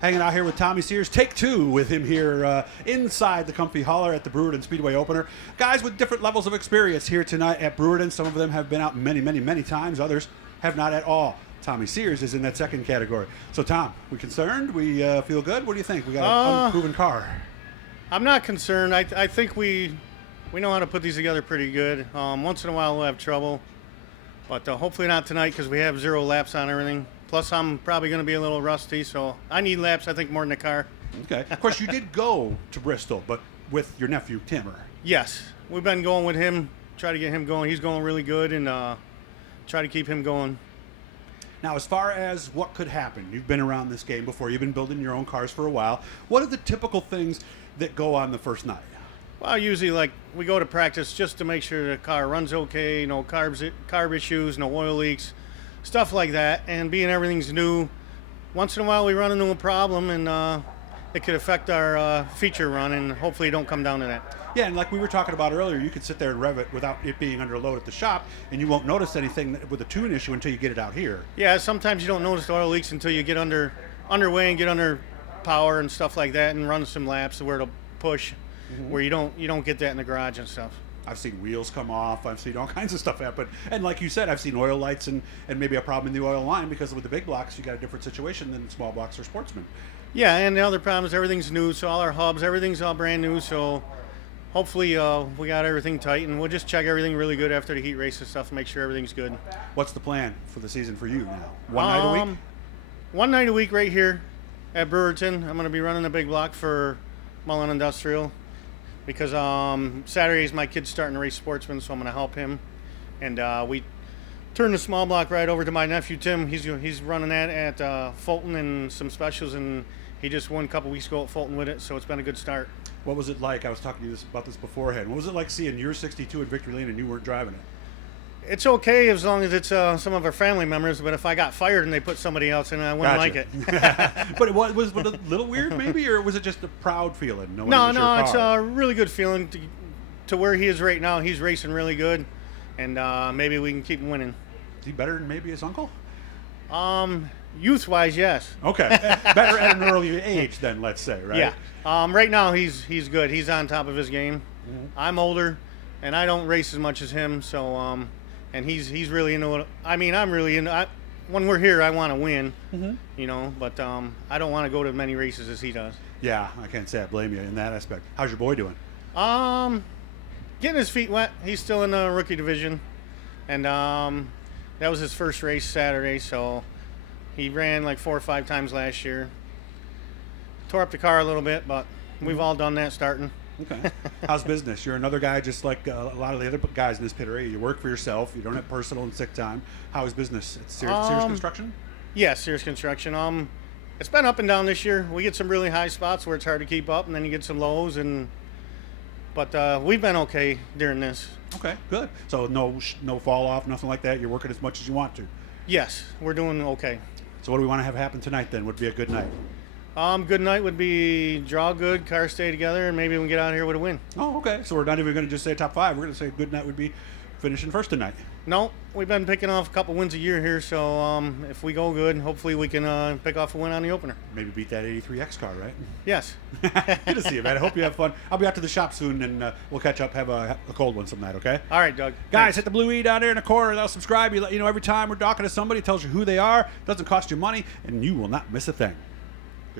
Hanging out here with Tommy Sears. Take two with him here inside the Comfy Hauler at the Brewerton Speedway opener. Guys with different levels of experience here tonight at Brewerton. Some of them have been out many, many, many times. Others have not at all. Tommy Sears is in that second category. So, Tom, we concerned? We feel good? What do you think? We got an unproven car. I'm not concerned. I think we know how to put these together pretty good. Once in a while we'll have trouble, but hopefully not tonight because we have 0 laps on everything. Plus, I'm probably going to be a little rusty, so I need laps, I think, more than the car. Okay. Of course, you did go to Bristol, but with your nephew, Timmer. Yes. We've been going with him, try to get him going. He's going really good, and try to keep him going. Now, as far as what could happen, you've been around this game before. You've been building your own cars for a while. What are the typical things that go on the first night? Well, usually, we go to practice just to make sure the car runs okay, no carb issues, no oil leaks, stuff like that. And being everything's new, once in a while we run into a problem, and it could affect our feature run, and hopefully it don't come down to that. Yeah, and like we were talking about earlier, you could sit there and rev it without it being under load at the shop, and you won't notice anything with a tune issue until you get it out here. Yeah, sometimes you don't notice the oil leaks until you get underway and get under power and stuff like that, and run some laps where it'll push, where you don't get that in the garage and stuff. I've seen wheels come off. I've seen all kinds of stuff happen. And like you said, I've seen oil lights and maybe a problem in the oil line because with the big blocks, you got a different situation than small blocks or sportsmen. Yeah, and the other problem is everything's new, so all our hubs, everything's all brand new, so hopefully we got everything tight, and we'll just check everything really good after the heat race and stuff, make sure everything's good. What's the plan for the season for you now? One night a week? One night a week right here at Brewerton. I'm going to be running a big block for Mullen Industrial because Saturday's my kid's starting to race sportsman, so I'm going to help him. And we turned the small block right over to my nephew, Tim. He's running that at Fulton and some specials, and he just won a couple weeks ago at Fulton with it, so it's been a good start. What was it like? I was talking to you about this beforehand. What was it like seeing your 62 at Victory Lane and you weren't driving it? It's okay as long as it's some of our family members, but if I got fired and they put somebody else in, I wouldn't like it. But was it a little weird maybe, or was it just a proud feeling? No, it's a really good feeling to where he is right now. He's racing really good, and maybe we can keep him winning. Is he better than maybe his uncle? Youth-wise, yes. Okay, better at an early age then, let's say, right? Yeah. Right now he's good. He's on top of his game. I'm older, and I don't race as much as him, so and he's really into it. I mean, I'm really into. When we're here, I want to win, you know, but I don't want to go to as many races as he does. Yeah, I can't say I blame you in that aspect. How's your boy doing? Getting his feet wet. He's still in the rookie division, and that was his first race Saturday, so he ran like 4 or 5 times last year. Tore up the car a little bit, but we've all done that starting. Okay. How's business? You're another guy just like a lot of the other guys in this pit area. You work for yourself. You don't have personal and sick time. How is business? It's Sears Construction? Yeah, Sears Construction. It's been up and down this year. We get some really high spots where it's hard to keep up, and then you get some lows. But we've been okay during this. Okay, good. So no fall off, nothing like that. You're working as much as you want to. Yes, we're doing okay. So what do we want to have happen tonight then? Would be a good night. Good night would be draw good, cars stay together, and maybe we can get out of here with a win. Oh, okay. So we're not even going to just say top 5. We're going to say good night would be finishing first tonight. No, we've been picking off a couple wins a year here, so if we go good, hopefully we can pick off a win on the opener. Maybe beat that 83X car, right? Yes. Good to see you, man. I hope you have fun. I'll be out to the shop soon, and we'll catch up, have a cold one some night, okay? All right, Doug. Guys, Thanks. hit the blue E down there in the corner. That'll subscribe. You let you know every time we're talking to somebody. Tells you who they are. Doesn't cost you money, and you will not miss a thing.